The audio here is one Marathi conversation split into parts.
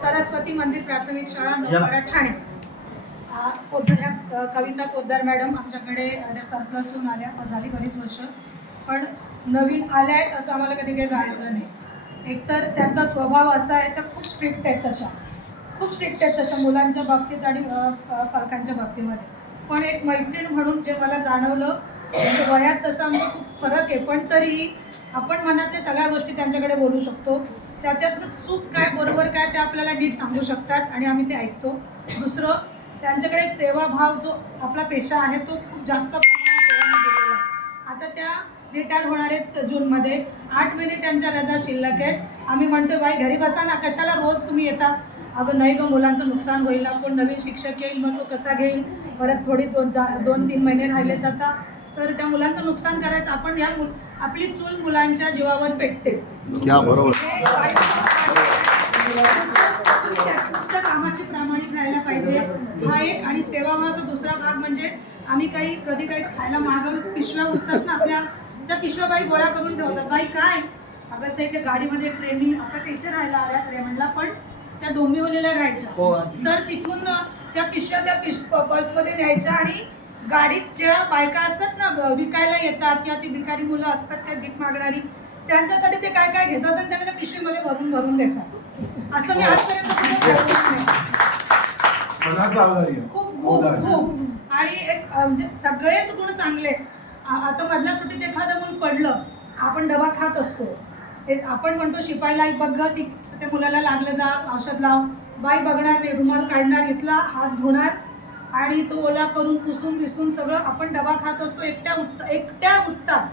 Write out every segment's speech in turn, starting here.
सरस्वती मंदिर प्राथमिक शाळा नौपाडा ठाणे. कविता पोद्दार मॅडम आमच्याकडे सरप्लस होऊन आल्या झाली बरीच वर्ष, पण नवीन आल्या आहेत असं आम्हाला कधी काही जाणवलं नाही. एकतर त्यांचा स्वभाव असा आहे तर खूप स्ट्रिक्ट आहेत तशा मुलांच्या बाबतीत आणि पालकांच्या बाबतीमध्ये. पण एक मैत्रीण म्हणून जे मला जाणवलं, म्हणजे वयात तसा आमचा खूप फरक आहे, पण तरीही आपण मनातल्या सगळ्या गोष्टी त्यांच्याकडे बोलू शकतो. त्याच्यातलं चूक काय बरोबर काय ते आपल्याला नीट सांगू शकतात आणि आम्ही ते ऐकतो. दुसरं, त्यांच्याकडे एक सेवाभाव जो आपला पेशा आहे तो खूप जास्त प्रमाणात देवाने दिलेला आहे. आता त्या रिटायर होणार आहेत जूनमध्ये. 8 महिने त्यांच्या रजा शिल्लक आहेत. आम्ही म्हणतो बाई घरी बसा ना, कशाला रोज तुम्ही येता. अगं नाही गं, मुलांचं नुकसान होईल ना, कोण नवीन शिक्षक येईल मग तो कसा घेईल, परत थोडी 2-3 महिने राहिलेत आता, तर त्या मुलांचं नुकसान करायचं. आपण आपली चूल मुलांच्या जीवावर पेटते. बरोबर. कामाशी प्रामाणिक राहायला पाहिजे हा एक. आणि सेवाभावाचा दुसरा भाग म्हणजे आम्ही कधी काही खायला मागवलं, पिशव्या उठतात ना आपल्या, त्या पिशव्या बाई गोळा करून ठेवतात. बाई काय, अगं ते इथे गाडीमध्ये ट्रेनिंग आता ते इथे राहायला आल्या रेमंडला, पण त्या डोंबिवलीला राहायच्या, तर तिथून त्या पिशव्या त्या पर्समध्ये न्यायच्या आणि गाडीत ज्या बायका असतात ना विकायला येतात किंवा ती भिकारी मुलं असतात त्या भीक मागणारी, त्यांच्यासाठी ते काय काय घेतात आणि त्यांना त्या पिशवीमध्ये भरून देतात. असं मी आजपर्यंत खूप आणि एक म्हणजे सगळेच गुण चांगले. आता मधल्या सुट्टीत एखादं मूल पडलं, आपण डबा खात असतो, आपण म्हणतो शिपायला बघ त्या मुलाला लागलं, जा औषध लाव. बाई बघणार नाही, रुमाल काढणार, इथला हात धुणार आणि तो ओला करून पुसून बिसून सगळं आपण डबा खात असतो. एकट्या उठतात.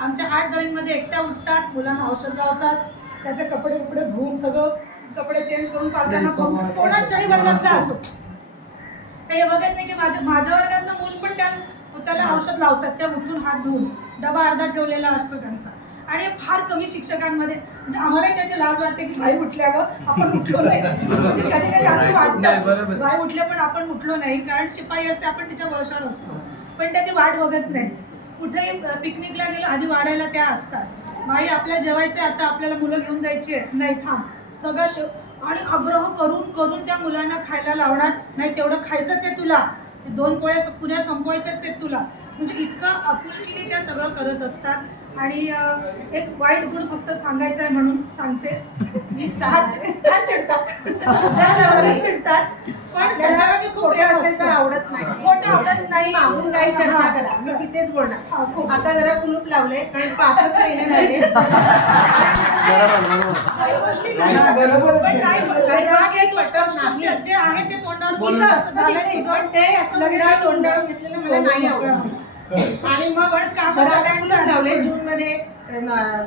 आमच्या 8 जणींमध्ये एकट्या उठतात, मुलांना औषध लावतात, त्याचे कपडे धुवून सगळं कपडे चेंज करून पालकांना कोणाच्याही वर्गातला असो ते हे बघत नाही की माझ्या वर्गातलं मूल पण त्याला औषध लावतात. त्या उठून हात धुवून डबा अर्धा ठेवलेला असतो त्यांचा. आणि फार कमी शिक्षकांमध्ये, म्हणजे आम्हालाही त्याची लाज वाटते की भाई उठल्या ग, आपण उठलो नाही. म्हणजे कधी कधी असं वाटतं भाई उठले पण आपण उठलो नाही, कारण शिपाई असते, आपण तिच्या वर्षावर असतो, पण त्या ती वाट बघत नाही. कुठेही पिकनिकला गेलो आधी वाढायला त्या असतात, भाई आपल्या जेवायचे, आता आपल्याला मुलं घेऊन जायची आहेत, नाही थांब, सगळं आणि आग्रह करून करून त्या मुलांना खायला लावणार. नाही तेवढं खायचंच आहे तुला, 2 पोळ्या पुऱ्या संपवायच्याच आहेत तुला. म्हणजे इतकं आपुलकीने त्या सगळं करत असतात. आणि एक वाईट गुण फक्त सांगायचं आहे म्हणून सांगते, मी चिडतात पण त्याच्यामध्ये खूप असेल तर आवडत नाही. आपण काही चर्चा करा, मी तिथेच बोलणार. आता जरा कुलूप लावले कारण 5च महिने राहिले. जे आहे ते तोंडावर तोंडावर घेतलेलं मला नाही आवडत. आणि मग लावले जून मध्ये.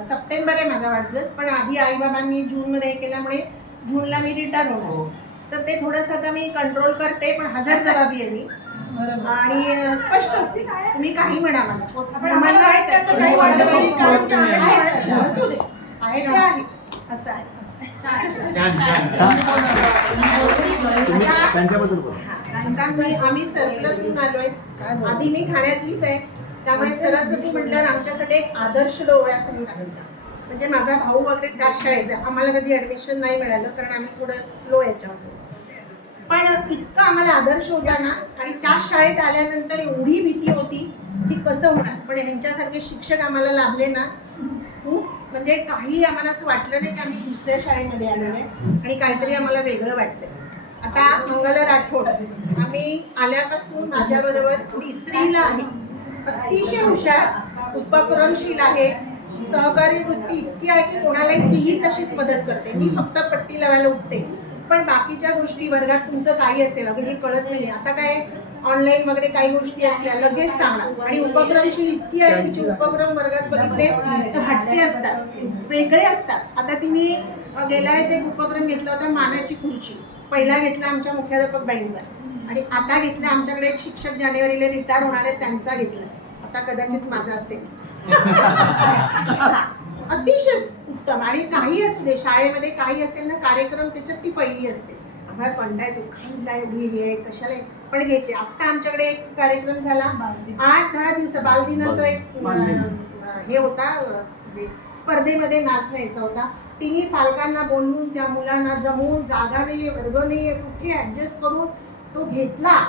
सप्टेंबर आहे माझा वाढदिवस, पण आधी आई बाबांनी जून मध्ये केल्यामुळे जूनला मी रिटायर होणार, तर ते थोडंसं आता मी कंट्रोल करते, पण हजर जबाबी आहे मी. आणि स्पष्ट तुम्ही काही म्हणा, मला आहे ते आहे असं आहे. आम्ही सरप्लसहून आलोय. आधी मी ठाण्यातलीच आहे, त्यामुळे सरस्वती म्हटल्यावर आमच्यासाठी एक आदर्श डोळ्यासमोर आहे. म्हणजे माझा भाऊ वगैरे त्याच शाळेचा, आम्हाला कधी ऍडमिशन नाही मिळालं कारण आम्ही थोडं लो याच्या होतो, पण इतका आम्हाला आदर्श होता ना. आणि त्याच शाळेत आल्यानंतर एवढी भीती होती की कसं होणार, पण ह्यांच्यासारखे शिक्षक आम्हाला लाभले ना, खूप म्हणजे काही आम्हाला असं वाटलं नाही की आम्ही दुसऱ्या शाळेमध्ये आलो आहे आणि काहीतरी आम्हाला वेगळं वाटतं. आता मंगला राठोड आम्ही आल्यापासून माझ्याबरोबर 3रीला आहे. अतिशय हुशार, उपक्रमशील आहे, सहकारी वृत्ती इतकी आहे की कोणालाही तीही तशीच मदत करते. मी फक्त पट्टी लावायला उठते, पण बाकीच्या गोष्टी वर्गात तुमचं काही असेल अगं हे कळत नाही, आता काय ऑनलाईन वगैरे काही गोष्टी असल्या लगेच सांगणार. आणि उपक्रमशील इतकी आहे, तिचे उपक्रम वर्गात बघितले तर हटके असतात, वेगळे असतात. आता तिने गेल्या वेळेस एक उपक्रम घेतला होता, मानाची खुर्ची. पहिला घेतला आमच्या मुख्याध्यापक बाईंचा, आणि आता घेतला आमच्याकडे एक शिक्षक जानेवारीला रिटायर होणार आहे त्यांचा घेतला. आता कदाचित माझा असेल. अतिशय उत्तम. आणि काही असू दे, शाळेमध्ये काही असेल ना कार्यक्रम, त्याच्यात ती पहिली असते. आम्हाला कंटाळ येतो, काय एवढी हे आहे कशाला, पण घेते. आता आमच्याकडे एक कार्यक्रम झाला 8-10 दिवस, बालदिनाचा एक हे होता, म्हणजे स्पर्धेमध्ये नाच न्यायचा होता. तिन्ही पालकांना बोलवून त्या मुलांना जमवून जागा नाही वर्ग नाही कुठे ऍडजस्ट करून तो घेतला.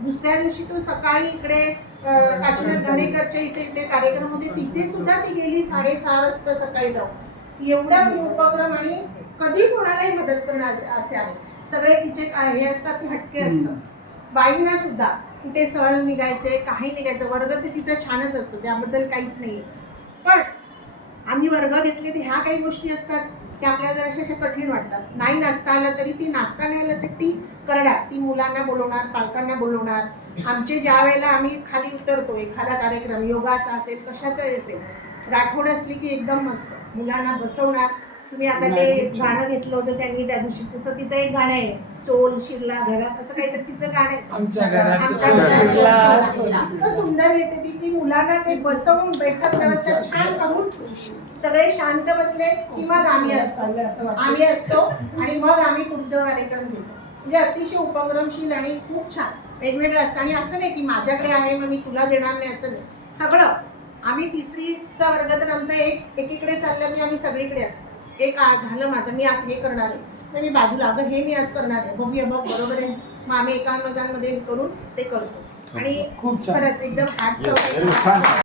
दुसऱ्या दिवशी तो सकाळी इकडे काशीनाथ घाणेकरच्या इथे कार्यक्रम होते, तिथे सुद्धा ती गेली 6:30 वाजता सकाळी जाऊन. एवढा उपक्रम आणि कधी कोणालाही मदत करणं असे आहे. सगळे तिचे हे असतात की हटके असतात. बाईंना सुद्धा कुठे सहल निघायचे काही निघायचं, वर्ग तर तिचा छानच असतो त्याबद्दल काहीच नाही. पण आम्ही वर्ग घेतले तर ह्या काही गोष्टी असतात त्या आपल्याला जराशा कठीण वाटतात. नाही नाचता आलं तरी ती नाचता नाही आलं तर ती करणार, ती मुलांना बोलवणार पालकांना बोलवणार. आमचे ज्या वेळेला आम्ही खाली उतरतो एखादा कार्यक्रम योगाचा असेल कशाचाही असेल, राठोड असली की एकदम मस्त मुलांना बसवणार. तुम्ही आता ते गाणं घेतलं होतं त्यांनी त्या दिवशी, तसं तिचं एक गाणं आहे चोल शिरला घरात असं काहीतरी तिचं गाणं आहे. आमच्या घरात इतकं सुंदर येते ती की मुलांना ते बसवून बैठक व्यवस्था छान करून सगळे शांत बसले की मग आम्ही असतो आणि मग आम्ही पुढचा कार्यक्रम घेतो. म्हणजे अतिशय उपक्रमशील आणि खूप छान वेगवेगळं असतं. आणि असं नाही की माझ्याकडे आहे मग मी तुला देणार नाही असं नाही. सगळं आम्ही तिसरीचा वर्ग तर आमचा एकीकडे चाललं की आम्ही सगळीकडे असतो. एक झालं माझं मी आता हे करणार आहे तर मी बाजूला अगं हे मी आज करणार आहे बघूया बघ बरोबर आहे मग आम्ही एकांमध्ये करून ते करतो. आणि खूप छान. खरंच एकदम हार्ट